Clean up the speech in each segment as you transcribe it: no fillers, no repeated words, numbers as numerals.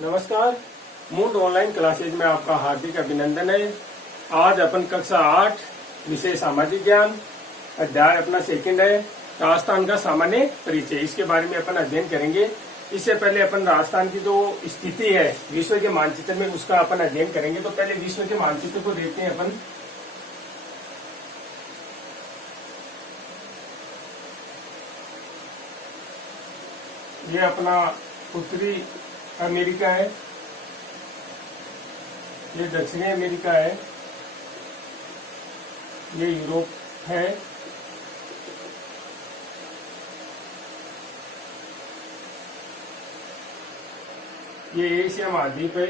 नमस्कार। Mood online classes में आपका हार्दिक अभिनंदन है। आज अपन कक्षा 8 विषय सामाजिक ज्ञान अध्याय अपना सेकंड है, राजस्थान का सामान्य परिचय। इसके बारे में अपन अध्ययन करेंगे। इससे पहले अपन राजस्थान की जो स्थिति है विश्व के मानचित्र में उसका अपन अध्ययन करेंगे। तो पहले विश्व के मानचित्र को देखते हैं अपन। ये अपना उत्तरी अमेरिका है, ये दक्षिणी अमेरिका है, ये यूरोप है, ये एशिया महाद्वीप है,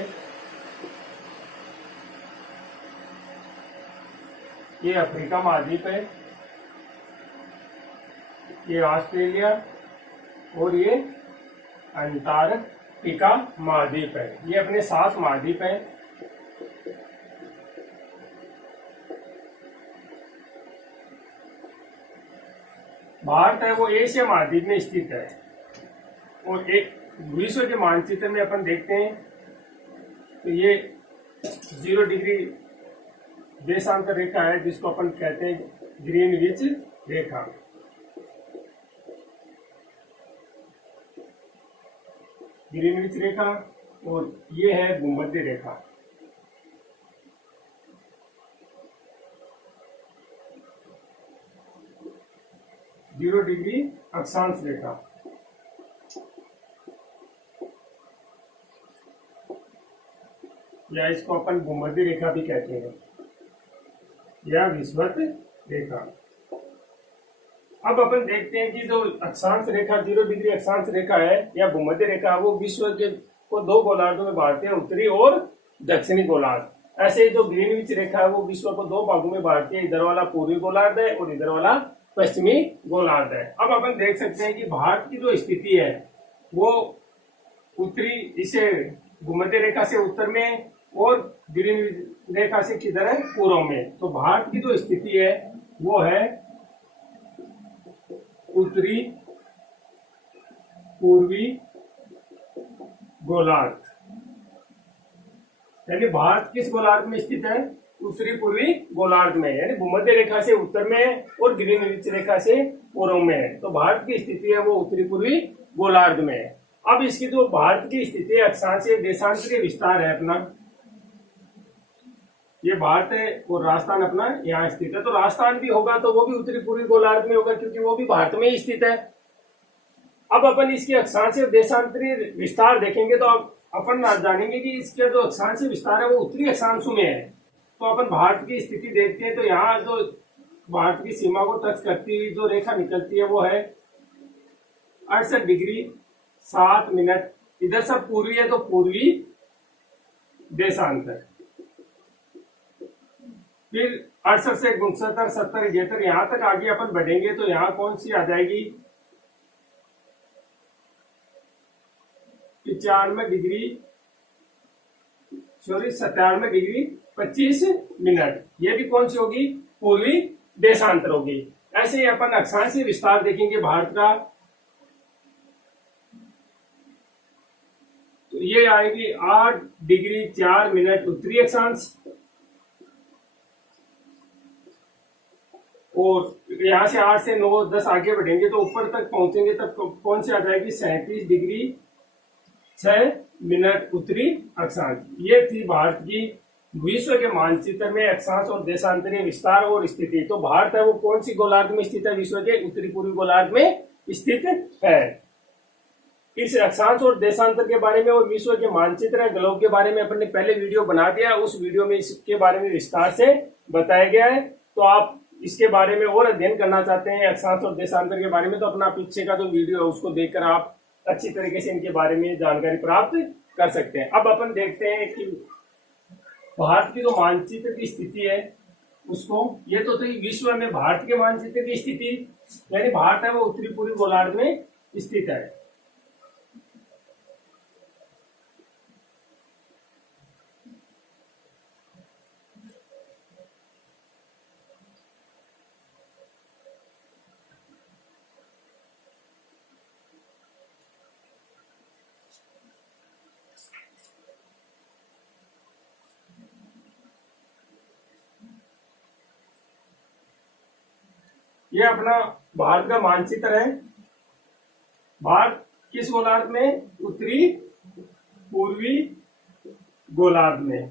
ये अफ्रीका महाद्वीप है, ये ऑस्ट्रेलिया और ये अंटार्कटिका महाद्वीप है। ये अपने 7 महाद्वीप हैं। भारत है वो एशिया महाद्वीप में स्थित है। और एक विश्व के मानचित्र में अपन देखते हैं तो ये 0 डिग्री देशांतर रेखा है, जिसको अपन कहते हैं ग्रीनविच रेखा। ग्रीनविच रेखा और ये है भूमध्य रेखा। जीरो डिग्री अक्षांश रेखा। या इसको अपन भूमध्य रेखा भी कहते हैं, या विषुवत रेखा। अब अपन देखते हैं कि जो अक्षांश रेखा 0 डिग्री अक्षांश रेखा है या भूमध्य रेखा, वो विश्व के को 2 गोलार्धों में बांटते हैं, उत्तरी और दक्षिणी गोलार्ध। ऐसे जो ग्रीनविच रेखा है वो विश्व को 2 भागों में बांटती है। इधर वाला पूर्वी गोलार्ध है और इधर वाला पश्चिमी गोलार्ध है। अब अपन देख सकते हैं कि भारत की जो स्थिति है वो उत्तरी इसे भूमध्य रेखा से उत्तर में और ग्रीनविच रेखा से किधर है, पूर्व में। तो भारत की जो स्थिति है वो है उत्तरी पूर्वी गोलार्ध। यानी भारत किस गोलार्ध में स्थित है? उत्तरी पूर्वी गोलार्ध में, यानी भूमध्य रेखा से उत्तर में और ग्रीनविच रेखा से पूर्व में है। तो भारत की स्थिति है वो उत्तरी पूर्वी गोलार्ध में है। अब इसकी जो भारत की स्थिति है अक्षांशीय देशांतरीय विस्तार है अपना, ये भारत है और राजस्थान अपना यहाँ स्थित है। तो राजस्थान भी होगा तो वो भी उत्तरी पूर्वी गोलार्ध में होगा, क्योंकि वो भी भारत में ही स्थित है। अब अपन इसकी अक्षांशीय देशांतरीय विस्तार देखेंगे तो अपन जानेंगे कि इसके जो अक्षांशीय विस्तार है वो उत्तरी अक्षांशों में है। तो अपन भारत की स्थिति देखते हैं तो यहाँ जो भारत की सीमा को टच करती हुई जो रेखा निकलती है वो है 68 डिग्री 7 मिनट। इधर सब पूर्वी है तो पूर्वी देशांतर। फिर 68 से 69, 70, 73 यहां तक आगे अपन बढ़ेंगे तो यहाँ कौन सी आ जाएगी 95 डिग्री 97 डिग्री 25 मिनट। ये भी कौन सी होगी, पूर्वी देशांतर होगी। ऐसे ही अपन अक्षांशीय विस्तार देखेंगे भारत का तो ये आएगी 8 डिग्री 4 मिनट उत्तरी अक्षांश। और यहाँ से 8 से 9, 10 आगे बढ़ेंगे तो ऊपर तक पहुंचेंगे तब कौन सी आ जाएगी 37 डिग्री 6 मिनट उत्तरी अक्षांश। ये थी भारत की विश्व के मानचित्र में अक्षांश और देशांतरीय विस्तार और स्थिति। तो भारत है वो कौन सी गोलार्ध में स्थित है? विश्व के उत्तरी पूर्वी गोलार्ध में स्थित है। इस अक्षांश और देशांतर के बारे में और विश्व के मानचित्र ग्लोब के बारे में अपन ने पहले वीडियो बना दिया। उस वीडियो में इसके बारे में विस्तार से बताया गया है। तो आप इसके बारे में और अध्ययन करना चाहते हैं अक्षांश और देशांतर के बारे में तो अपना पीछे का जो वीडियो है उसको देखकर आप अच्छी तरीके से इनके बारे में जानकारी प्राप्त कर सकते हैं। अब अपन देखते हैं कि भारत की जो मानचित्र की स्थिति है उसको, ये तो थी विश्व में भारत के मानचित्र की स्थिति, यानी भारत है वो उत्तरी पूर्वी गोलार्ध में स्थित है। ये अपना भारत का मानचित्र है। भारत किस गोलार्ध में? उत्तरी पूर्वी गोलार्ध में।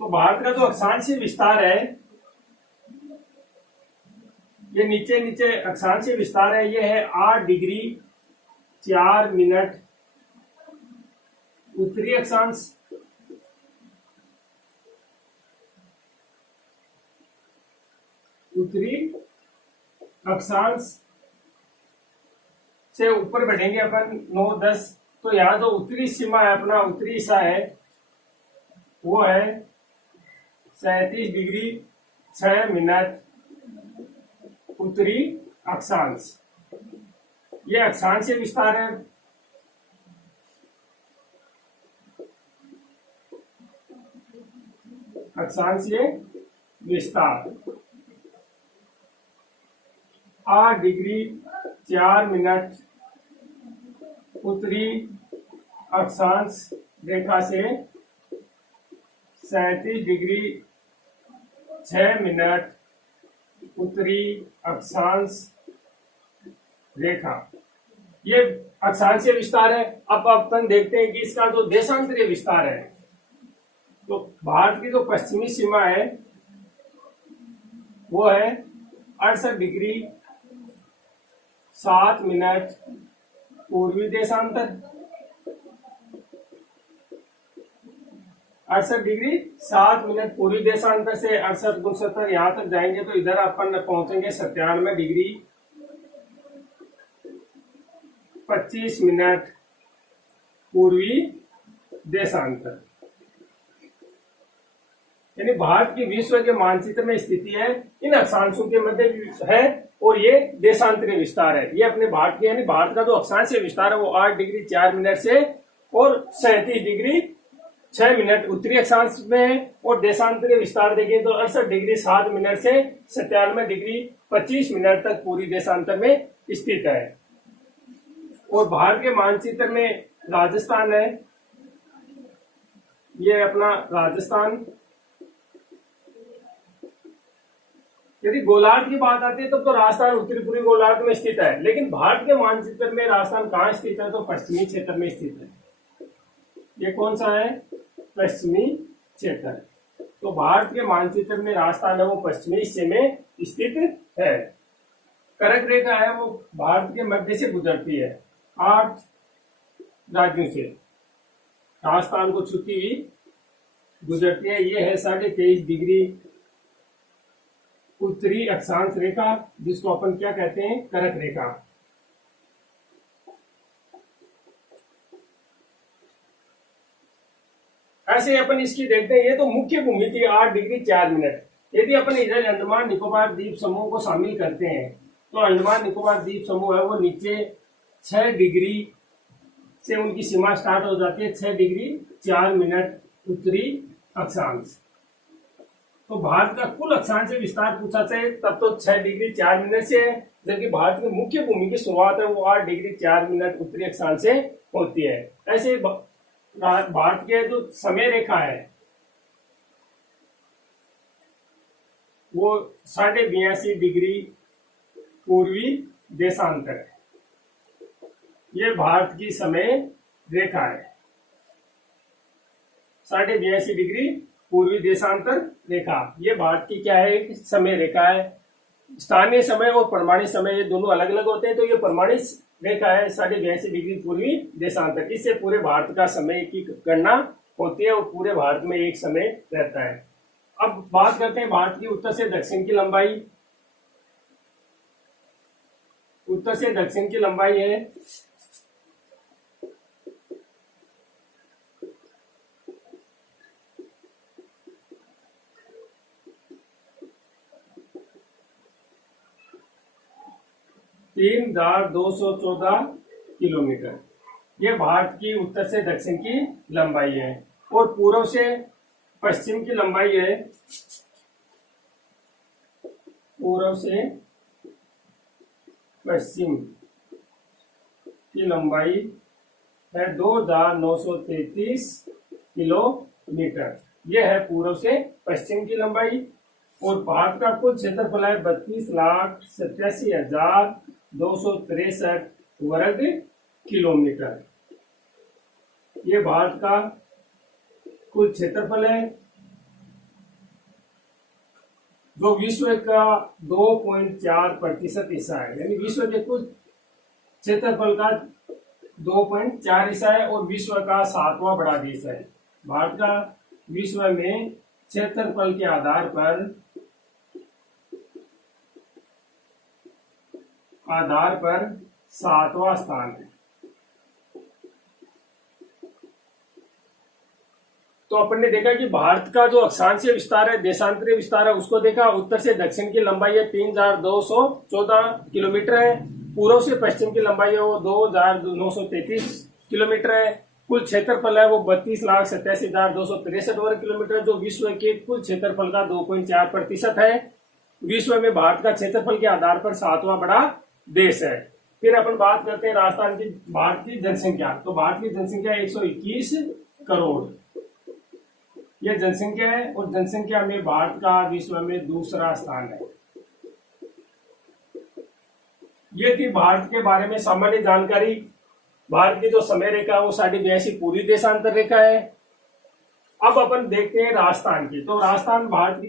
तो भारत का जो अक्षांशीय विस्तार है, ये नीचे नीचे अक्षांशीय विस्तार है, ये है 8 डिग्री 4 मिनट उत्तरी अक्षांश, उत्तरी अक्षांश से ऊपर बढ़ेंगे अपन 9-10, तो यहाँ जो उत्तरी सीमा है, अपना उत्तरी हिस्सा है, वो है 37 डिग्री 6 मिनट उत्तरी अक्षांश। ये अक्षांशीय विस्तार है। अक्षांशीय विस्तार 8 डिग्री 4 मिनट उत्तरी अक्षांश रेखा से 37 डिग्री 6 मिनट उत्तरी अक्षांश रेखा, ये अक्षांशीय विस्तार है। अब अपन देखते हैं कि इसका जो देशांतरीय विस्तार है, तो भारत की जो पश्चिमी सीमा है वो है 68 डिग्री 7 मिनट पूर्वी देशांतर, 68 डिग्री 7 मिनट पूर्वी देशांतर से 68-69 यहां तक जाएंगे तो इधर अपन पहुंचेंगे 97 डिग्री 25 मिनट पूर्वी देशांतर। यानी भारत की विश्व के मानचित्र में स्थिति है इन अक्षांशों के मध्य है, और ये देशांतरीय विस्तार है। ये अपने भारत के, यानी भारत का जो अक्षांशीय विस्तार है वो 8 डिग्री 4 मिनट से और 37 डिग्री 6 मिनट उत्तरी अक्षांश में है, और देशांतरीय विस्तार देखें तो 68 डिग्री 7 मिनट से 97 डिग्री 25 मिनट तक पूरी देशांतर में स्थित है। और भारत के मानचित्र में राजस्थान है, ये अपना राजस्थान। यदि गोलार्ध की बात आती है तब तो राजस्थान उत्तरी पूर्वी गोलार्ध में स्थित है, लेकिन भारत के मानचित्र में राजस्थान कहाँ स्थित है? तो पश्चिमी क्षेत्र में स्थित है। ये कौन सा है? पश्चिमी क्षेत्र। तो भारत के मानचित्र में राजस्थान है वो पश्चिमी हिस्से में स्थित है। कर्क रेखा है वो भारत के मध्य से गुजरती है, 8 राज्यों से राजस्थान को छूती हुई गुजरती है। ये है 23.5 डिग्री उत्तरी अक्षांश रेखा, जिसको अपन क्या कहते हैं? कर्क रेखा। ऐसे अपन इसकी देखते हैं, ये तो मुख्य भूमि थी 8 डिग्री 4 मिनट। यदि अपन इधर अंडमान निकोबार द्वीप समूह को शामिल करते हैं तो अंडमान निकोबार द्वीप समूह है वो नीचे 6 डिग्री से उनकी सीमा स्टार्ट हो जाती है, 6 डिग्री 4 मिनट उत्तरी अक्षांश। तो भारत का कुल अक्षांशीय विस्तार पूछा जाए तब तो 6 डिग्री 4 मिनट से है, जबकि भारत की मुख्य भूमि की शुरुआत है वो 8 डिग्री 4 मिनट उत्तरी अक्षांश से होती है। ऐसे भारत के जो समय रेखा है वो 82.5 डिग्री पूर्वी देशांतर है। ये भारत की समय रेखा है, 82.5 डिग्री पूर्वी देशांतर रेखा। ये भारत की क्या है? एक समय रेखा है। स्थानीय समय और प्रमाणित समय ये दोनों अलग अलग होते हैं, तो ये प्रमाणित रेखा है 82.5 डिग्री पूर्वी देशांतर। इससे पूरे भारत का समय की गणना होती है और पूरे भारत में एक समय रहता है। अब बात करते हैं भारत की उत्तर से दक्षिण की लंबाई। उत्तर से दक्षिण की लंबाई है 3,214 किलोमीटर। ये भारत की उत्तर से दक्षिण की लंबाई है। और पूर्व से पश्चिम की लंबाई है, पूर्व से पश्चिम की लंबाई है 2,933 किलोमीटर। यह है पूर्व से पश्चिम की लंबाई। और भारत का कुल क्षेत्रफल है 32,87,263 वर्ग किलोमीटर। ये भारत का कुल क्षेत्रफल है, जो विश्व का 2.4% हिस्सा है, यानी विश्व के कुल क्षेत्रफल का 2.4 हिस्सा है और विश्व का 7वां बड़ा देश है। भारत का विश्व में क्षेत्रफल के आधार पर 7वां स्थान है। तो अपन ने देखा कि भारत का जो अक्षांशीय विस्तार है, देशांतरीय विस्तार है, उसको देखा। उत्तर से दक्षिण की लंबाई है 3,214 किलोमीटर है। पूर्व से पश्चिम की लंबाई है वो 2,933 किलोमीटर है। कुल क्षेत्रफल है वो 32,87,263 वर्ग किलोमीटर, जो विश्व के कुल क्षेत्रफल का 2.4% है। विश्व में भारत का क्षेत्रफल के आधार पर 7वां बड़ा देश है। फिर अपन बात करते हैं राजस्थान की, भारत की जनसंख्या। तो भारत की जनसंख्या 121 करोड़ यह जनसंख्या है, और जनसंख्या में भारत का विश्व में दूसरा स्थान है। ये थी भारत के बारे में सामान्य जानकारी। भारत की जो समय रेखा है वो 82.5 पूरी देशांतर रेखा है। अब अपन देखते हैं राजस्थान की। तो राजस्थान भारत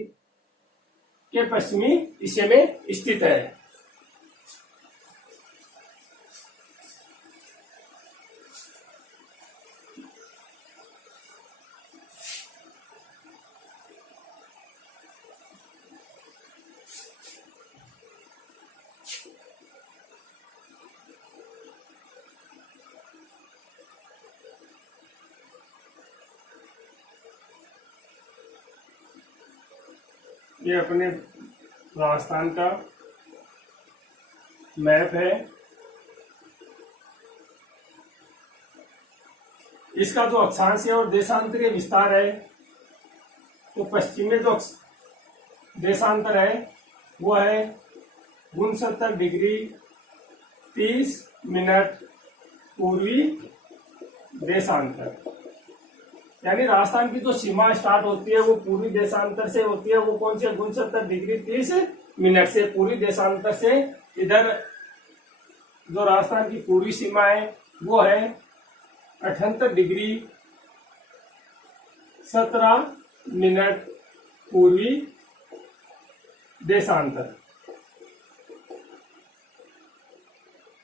के पश्चिमी हिस्से में स्थित है। ये अपने राजस्थान का मैप है। इसका जो अक्षांशीय और देशांतरीय विस्तार है, तो पश्चिम में जो देशांतर है वो है 69 डिग्री 30 मिनट पूर्वी देशांतर। यानी राजस्थान की जो सीमा स्टार्ट होती है वो पूर्वी देशांतर से होती है। वो कौन से 69 डिग्री 30 मिनट से पूर्वी देशांतर से। इधर जो राजस्थान की पूर्वी सीमा है वो है 78 डिग्री 17 मिनट पूर्वी देशांतर।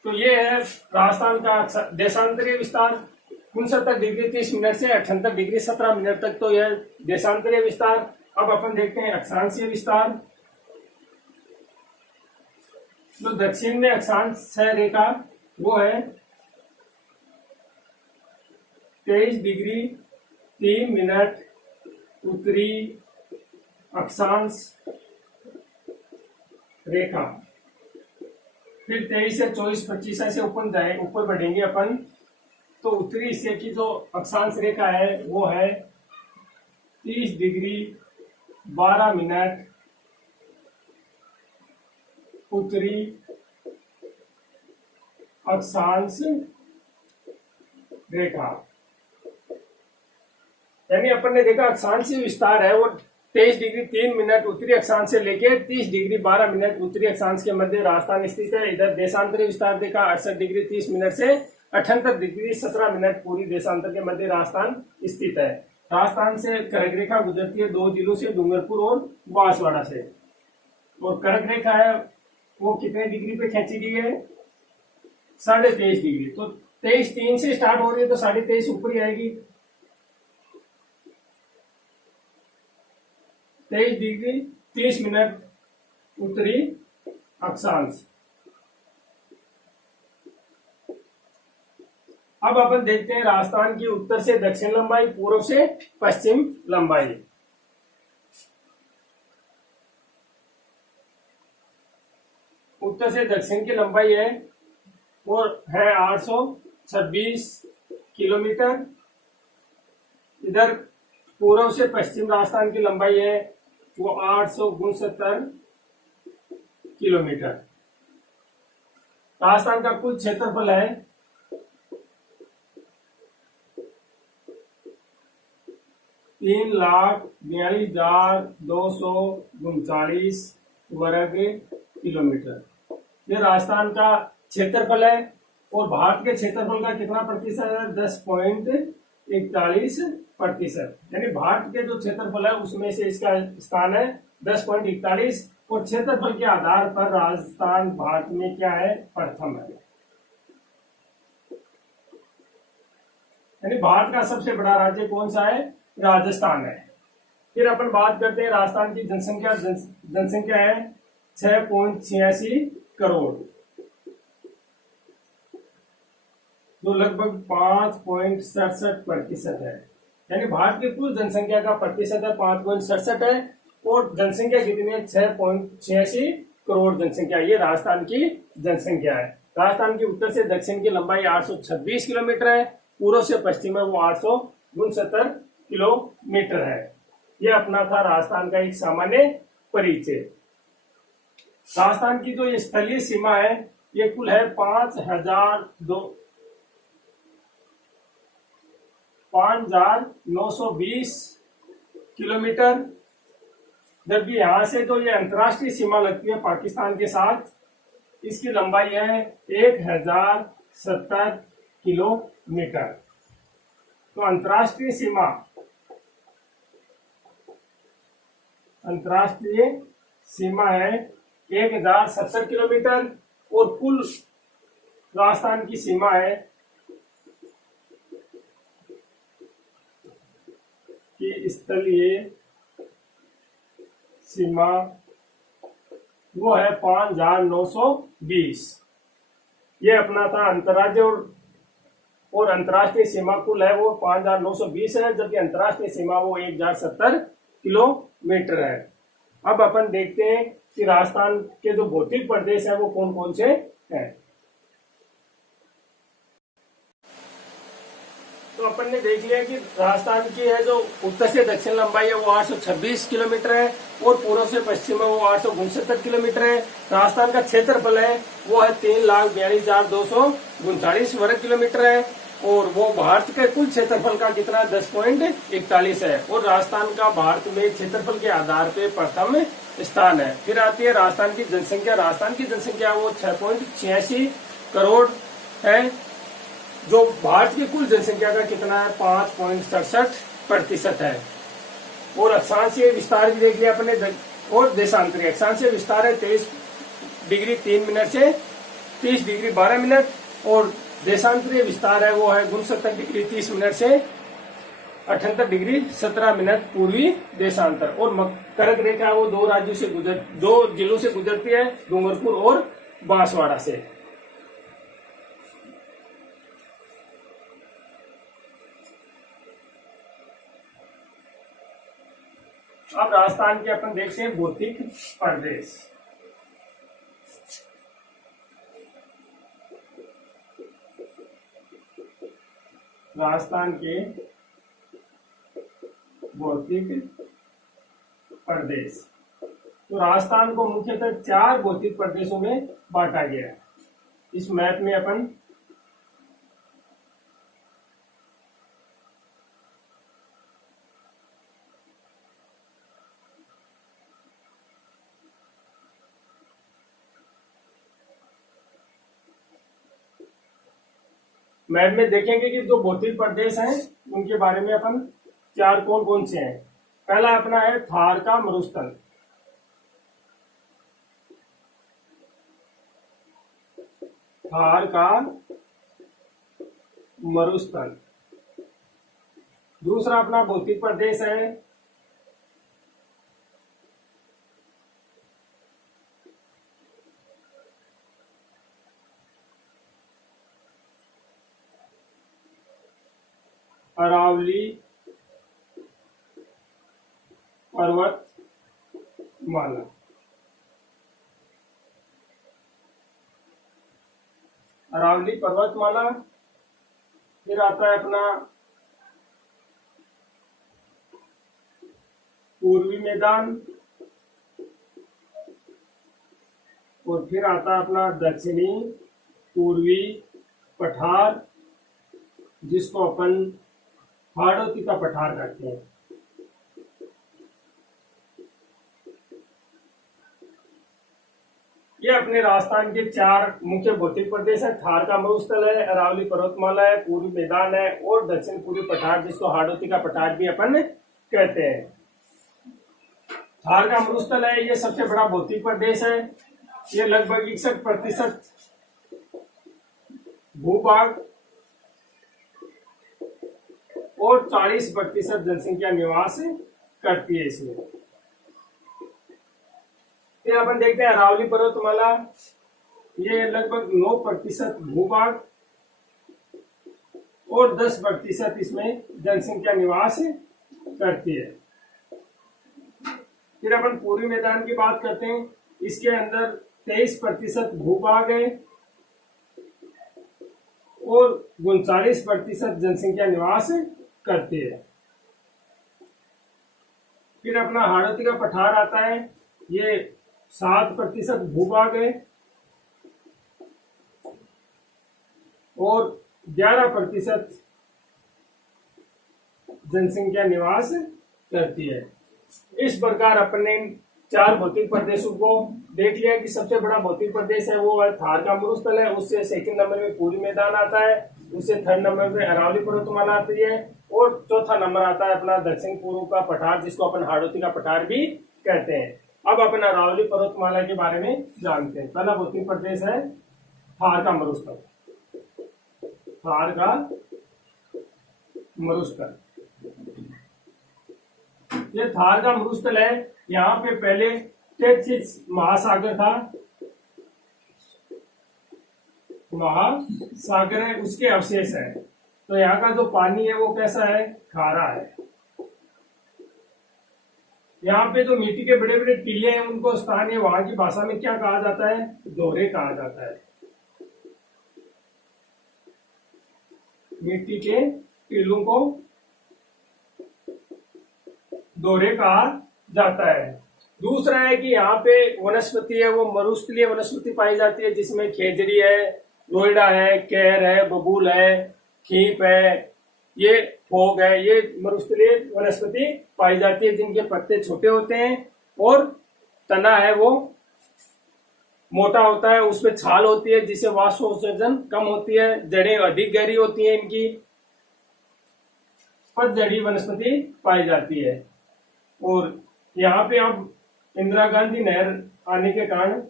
तो ये है राजस्थान का देशांतरीय विस्तार। 69 डिग्री 30 मिनट से 78 डिग्री 17 मिनट तक तो यह देशांतरीय विस्तार। अब अपन देखते हैं अक्षांशीय विस्तार। जो दक्षिण में अक्षांश रेखा वो है 23 डिग्री 3 मिनट उत्तरी अक्षांश रेखा। फिर 23 से 24 25 ऐसे ऊपर बढ़ेंगे अपन। तो उत्तरी हिस्से की जो अक्षांश रेखा है वो है 30 डिग्री 12 मिनट उत्तरी अक्षांश रेखा। यानी अपन ने देखा अक्षांशीय विस्तार है वो 23 डिग्री 3 मिनट उत्तरी अक्षांश से लेकर 30 डिग्री 12 मिनट उत्तरी अक्षांश के मध्य राजस्थान स्थित है। इधर देशांतरीय विस्तार देखा 68 डिग्री 30 मिनट से 78 डिग्री 17 मिनट पूरी देशांतर के मध्य राजस्थान स्थित है। राजस्थान से कर्क रेखा गुजरती है 2 जिलों से, डूंगरपुर और बांसवाड़ा से। और कर्क रेखा है वो कितने डिग्री पे खींची गई है? 23.5 डिग्री। तो 23.3 से स्टार्ट हो रही है तो 23.5 ऊपर ही आएगी। 23 डिग्री 30 मिनट उत्तरी अक्षांश। अब अपन देखते हैं राजस्थान की उत्तर से दक्षिण लंबाई, पूर्व से पश्चिम लंबाई। उत्तर से दक्षिण की लंबाई है वो है 826 किलोमीटर। इधर पूर्व से पश्चिम राजस्थान की लंबाई है वो 869 किलोमीटर। राजस्थान का कुल क्षेत्रफल है 3,42,239 वर्ग किलोमीटर। ये राजस्थान का क्षेत्रफल है और भारत के क्षेत्रफल का कितना प्रतिशत है? 10.41%। यानी भारत के जो क्षेत्रफल है उसमें से इसका स्थान है 10.41 और क्षेत्रफल के आधार पर राजस्थान भारत में क्या है? प्रथम है। यानी भारत का सबसे बड़ा राज्य कौन सा है? राजस्थान है। फिर अपन बात करते हैं राजस्थान की जनसंख्या। जनसंख्या है 6.86 करोड़, जो लगभग 5.67% है। यानी भारत की कुल जनसंख्या का प्रतिशत है 5.67 है और जनसंख्या कितनी है? 6.86 करोड़ जनसंख्या। ये राजस्थान की जनसंख्या है। राजस्थान की उत्तर से दक्षिण की लंबाई 826 किलोमीटर है, पूर्व से पश्चिम में वो 869 किलोमीटर है। ये अपना था राजस्थान का एक सामान्य परिचय। राजस्थान की जो ये स्थलीय सीमा है ये कुल है 5,920 किलोमीटर, जबकि यहां से जो ये अंतर्राष्ट्रीय सीमा लगती है पाकिस्तान के साथ, इसकी लंबाई है 1,070 किलोमीटर। तो अंतर्राष्ट्रीय सीमा है 1,070 किलोमीटर और कुल राजस्थान की सीमा है कि स्थलीय सीमा वो है 5,920। ये अपना था अंतर्राज्य और अंतर्राष्ट्रीय सीमा कुल है वो 5,920 है, जबकि अंतर्राष्ट्रीय सीमा वो 1,070 किलोमीटर है। अब अपन देखते हैं कि राजस्थान के जो भौतिक प्रदेश है वो कौन कौन से हैं। तो अपन ने देख लिया कि राजस्थान की है जो उत्तर से दक्षिण लंबाई है वो 826 किलोमीटर है और पूर्व से पश्चिम में वो 869 किलोमीटर है। राजस्थान का क्षेत्रफल है वो है 3,42,239 वर्ग किलोमीटर है और वो भारत के कुल क्षेत्रफल का कितना 10.41 है और राजस्थान का भारत में क्षेत्रफल के आधार पे प्रथम स्थान है। फिर आती है राजस्थान की जनसंख्या। राजस्थान की जनसंख्या वो 6.86 करोड़ है, जो भारत की कुल जनसंख्या का कितना है 5.67% है। और अक्षांशीय विस्तार भी देख लिया अपने और देशांतरी अक्षांशीय विस्तार है 23 डिग्री 3 मिनट से 30 डिग्री 12 मिनट और देशांतरीय विस्तार है वो है 69 डिग्री 30 मिनट से 78 डिग्री 17 मिनट पूर्वी देशांतर। और कर्क रेखा वो दो जिलों से गुजरती है, डूंगरपुर और बांसवाड़ा से। अब राजस्थान के अपन देखते हैं भौतिक प्रदेश। राजस्थान के भौतिक प्रदेश। तो राजस्थान को मुख्यतः 4 भौतिक प्रदेशों में बांटा गया है। इस मैप में अपन मैप में देखेंगे कि जो भौतिक प्रदेश हैं उनके बारे में अपन 4 कौन कौन से हैं। पहला अपना है थार का मरुस्थल। थार का मरुस्थल। दूसरा अपना भौतिक प्रदेश है अरावली पर्वतमाला। अरावली पर्वतमाला। फिर आता है अपना पूर्वी मैदान और फिर आता है अपना दक्षिणी पूर्वी पठार, जिसको अपन हाड़ौती का पठार कहते हैं। ये अपने राजस्थान के 4 मुख्य भौतिक प्रदेश है। थार का मरुस्थल है, अरावली पर्वतमाला है, पूर्वी मैदान है और दक्षिण पूर्वी पठार, जिसको हाड़ौती का पठार भी अपन कहते हैं। थार का मरुस्थल है, ये सबसे बड़ा भौतिक प्रदेश है। ये लगभग 61% भूभाग और 40% जनसंख्या निवास करती है इसमें। फिर अपन देखते हैं अरावली पर्वतमाला, ये लगभग 9% भूभाग और 10% इसमें जनसंख्या निवास करती है। फिर अपन पूर्वी मैदान की बात करते हैं, इसके अंदर 23% भूभाग है और 39% जनसंख्या निवास करती है। फिर अपना हाड़ौती का पठार आता है, ये 7% भूभाग है और 11% जनसंख्या निवास करती है। इस प्रकार अपने 4 भौतिक प्रदेशों को देख लिया कि सबसे बड़ा भौतिक प्रदेश है वो है थार का मरुस्थल है, उससे सेकंड नंबर में पूर्वी मैदान आता है, उससे थर्ड नंबर में अरावली पर्वतमाला आती है और चौथा नंबर आता है अपना दक्षिण पूर्व का पठार, जिसको अपन हाड़ौती का पठार भी कहते हैं। अब अपन अरावली पर्वतमाला के बारे में जानते हैं। पहला भौतिक प्रदेश है थार का मरुस्थल। थार का मरुस्थल, ये थार का मरुस्थल है। यहाँ पे पहले 33 महासागर था, महासागर है, उसके अवशेष है। तो यहाँ का जो पानी है वो कैसा है, खारा है। यहाँ पे जो मिट्टी के बड़े बड़े टीले हैं उनको स्थानीय वहां की भाषा में क्या कहा जाता है, दोहरे कहा जाता है। मिट्टी के टीलों को दोहरे कहा जाता है। दूसरा है कि यहाँ पे वनस्पति है वो मरुस्थलीय वनस्पति पाई जाती है, जिसमें खेजड़ी है, रोइडा है, केर है, बबूल है, खीप है, ये फोग है, ये मरुस्थलीय वनस्पति पाई जाती है, जिनके पत्ते छोटे होते हैं और तना है वो मोटा होता है, उसमें छाल होती है जिससे वाष्पोत्सर्जन कम होती है, जड़ें अधिक गहरी होती है इनकी, पतझड़ी वनस्पति पाई जाती है। और यहाँ पे अब इंदिरा गांधी नहर आने के कारण,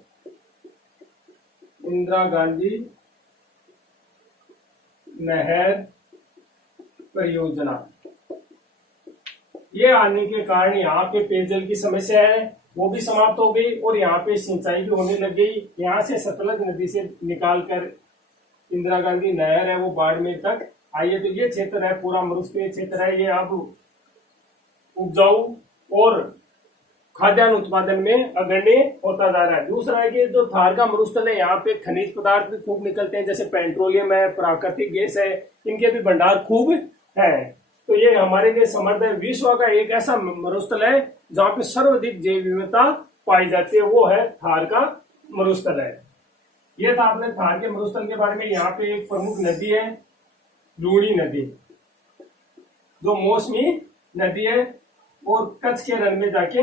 इंदिरा गांधी नहर परियोजना, ये आने के कारण यहाँ पे पेयजल की समस्या है वो भी समाप्त हो गई और यहाँ पे सिंचाई भी होने लग गई। यहाँ से सतलज नदी से निकालकर इंदिरा गांधी नहर है वो बाड़मेर तक आई है। तो ये क्षेत्र है पूरा मरुस्थलीय क्षेत्र है, ये अब उपजाऊ और खाद्यान्न उत्पादन में अग्रणी होता जा रहा है। दूसरा है कि जो थार का मरुस्थल है यहाँ पे खनिज पदार्थ भी खूब निकलते हैं, जैसे पेट्रोलियम है, प्राकृतिक गैस है, इनके भी भंडार खूब है। तो ये हमारे लिए समर्थ है। विश्व का एक ऐसा मरुस्थल है जहाँ पे सर्वाधिक जैव विविधता पाई जाती है, वो है थार का मरुस्थल है। ये था अपने थार के मरुस्थल के बारे में। यहाँ पे एक प्रमुख नदी है लूणी नदी, जो मौसमी नदी है और कच्छ के रण में जाके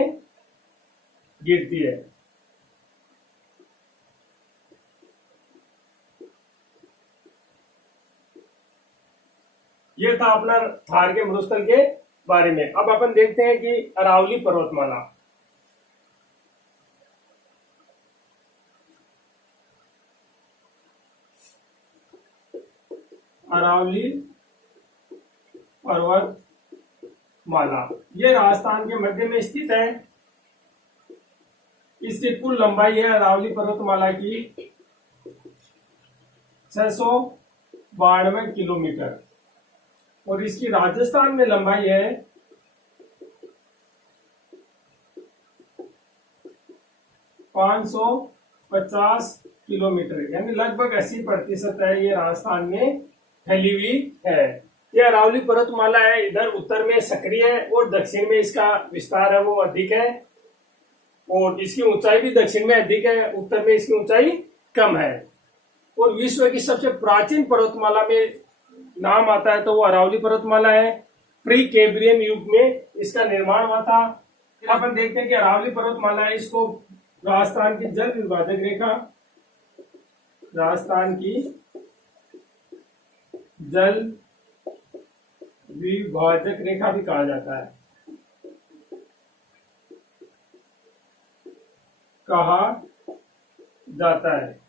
गिरती है। ये था अपना थार के मरुस्थल के बारे में। अब अपन देखते हैं कि अरावली पर्वतमाला। अरावली पर्वतमाला ये राजस्थान के मध्य में स्थित है। इसकी कुल लंबाई है अरावली पर्वतमाला की 692 किलोमीटर और इसकी राजस्थान में लंबाई है 550 किलोमीटर, यानी लगभग 80% है ये राजस्थान में फैली हुई है। ये अरावली पर्वतमाला है, इधर उत्तर में सक्रिय है और दक्षिण में इसका विस्तार है वो अधिक है और इसकी ऊंचाई भी दक्षिण में अधिक है, उत्तर में इसकी ऊंचाई कम है। और विश्व की सबसे प्राचीन पर्वतमाला में नाम आता है तो वो अरावली पर्वतमाला है। प्री कैम्ब्रियन युग में इसका निर्माण हुआ था। अपन देखते हैं कि अरावली पर्वतमाला है, इसको राजस्थान की जल विभाजक रेखा, राजस्थान की जल विभाजक रेखा भी कहा जाता है, कहा जाता है।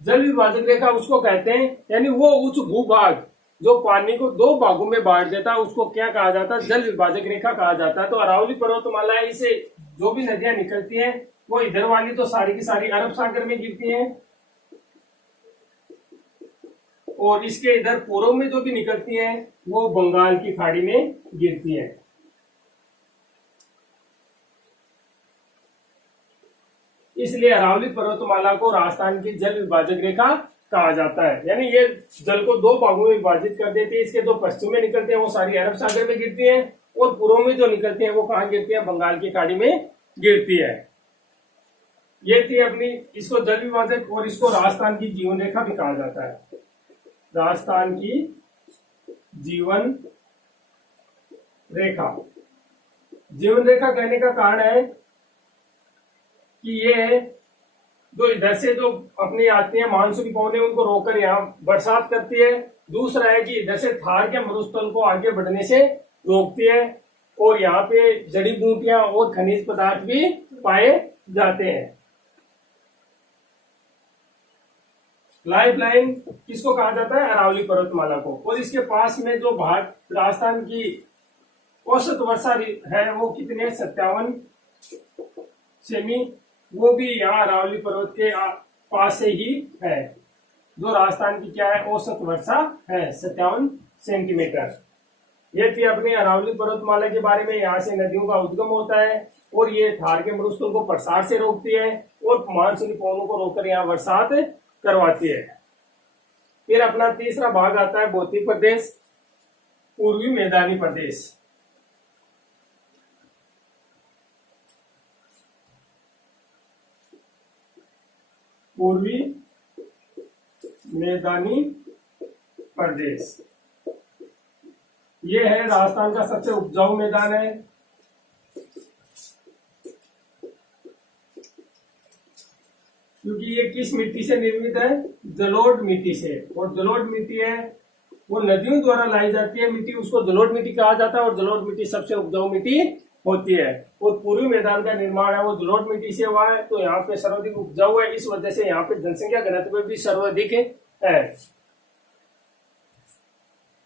जल विभाजक रेखा उसको कहते हैं, यानी वो उच्च भूभाग जो पानी को दो भागों में बांट देता है उसको क्या कहा जाता है, जल विभाजक रेखा कहा जाता है। तो अरावली पर्वतमाला इसे जो भी नदियां निकलती हैं वो इधर वाली तो सारी की सारी अरब सागर में गिरती हैं, और इसके इधर पूर्व में जो भी निकलती हैं वो बंगाल की खाड़ी में गिरती हैं। इसलिए अरावली पर्वतमाला को राजस्थान की जल विभाजक रेखा कहा जाता है। यानी ये जल को दो भागों में विभाजित कर देती है। इसके दो पश्चिम में निकलते हैं वो सारी अरब सागर में गिरती हैं, और पूर्व में जो निकलते हैं वो कहाँ गिरती है, बंगाल की खाड़ी में गिरती है। ये थी अपनी, इसको जल विभाजक, और इसको राजस्थान की जीवन रेखा भी कहा जाता है। राजस्थान की जीवन रेखा, जीवन रेखा कहने का कारण है कि ये जो इधर से जो अपनी आती है मानसूनी पवनें उनको रोककर यहाँ बरसात करती है। दूसरा है कि इधर से थार के मरुस्थल को आगे बढ़ने से रोकती है, और यहाँ पे जड़ी बूटियां और खनिज पदार्थ भी पाए जाते हैं। लाइफ लाइन किसको कहा जाता है, अरावली पर्वतमाला को। और इसके पास में जो भाग राजस्थान की औसत वर्षा है वो कितने, 57 सेमी, वो भी यहाँ अरावली पर्वत के पास से ही है। जो राजस्थान की क्या है, औसत वर्षा है 57 सेंटीमीटर। ये थी अपनी अरावली पर्वतमाला के बारे में। यहाँ से नदियों का उद्गम होता है, और ये थार के मरुस्थल को प्रसार से रोकती है, और मानसूनी पवनों को रोककर यहाँ बरसात करवाती है। फिर अपना तीसरा भाग आता है भौतिक प्रदेश, पूर्वी मैदानी प्रदेश। पूर्वी मैदानी प्रदेश, ये है राजस्थान का सबसे उपजाऊ मैदान है। क्योंकि ये किस मिट्टी से निर्मित है, जलोढ़ मिट्टी से। और जलोढ़ मिट्टी है वो नदियों द्वारा लाई जाती है मिट्टी, उसको जलोढ़ मिट्टी कहा जाता है, और जलोढ़ मिट्टी सबसे उपजाऊ मिट्टी होती है। और पूर्वी मैदान का निर्माण है वो जलोढ़ मिट्टी से हुआ है, तो यहाँ पे सर्वाधिक उपजाऊ है। इस वजह से यहाँ पे जनसंख्या घनत्व भी सर्वाधिक है।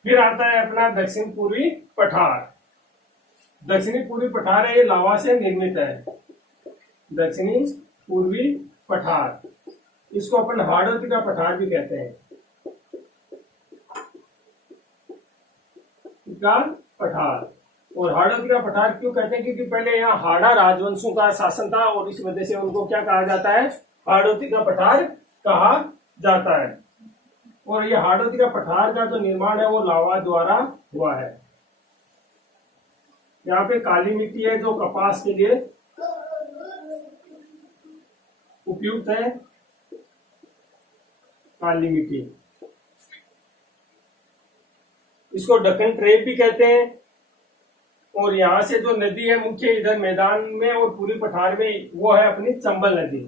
फिर आता है अपना दक्षिण पूर्वी पठार। दक्षिणी पूर्वी पठार है, ये लावा से निर्मित है। दक्षिणी पूर्वी पठार, इसको अपन हाड़ौती का पठार भी कहते हैं, का पठार। और हाड़ौती का पठार क्यों कहते हैं, क्योंकि पहले यहाँ हाड़ा राजवंशों का शासन था, और इस वजह से उनको क्या कहा जाता है, हाड़ौती का पठार कहा जाता है। और ये हाड़ौती का पठार का जो निर्माण है वो लावा द्वारा हुआ है। यहाँ पे काली मिट्टी है जो कपास के लिए उपयुक्त है, काली मिट्टी। इसको दक्कन ट्रेप भी कहते हैं। और यहाँ से जो नदी है मुख्य इधर मैदान में और पूरी पठार में, वो है अपनी चंबल नदी।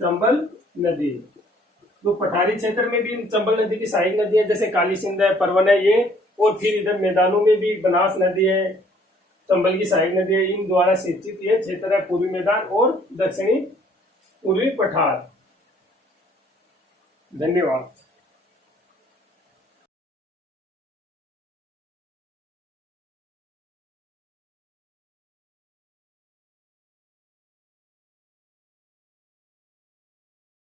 चंबल नदी तो पठारी क्षेत्र में भी चंबल नदी की सहायक नदी है, जैसे काली सिंध है, परवन है ये। और फिर इधर मैदानों में भी बनास नदी है, चंबल की सहायक नदी है। इन द्वारा सिंचित ये क्षेत्र है पूर्वी मैदान और दक्षिणी पूर्वी पठार। धन्यवाद।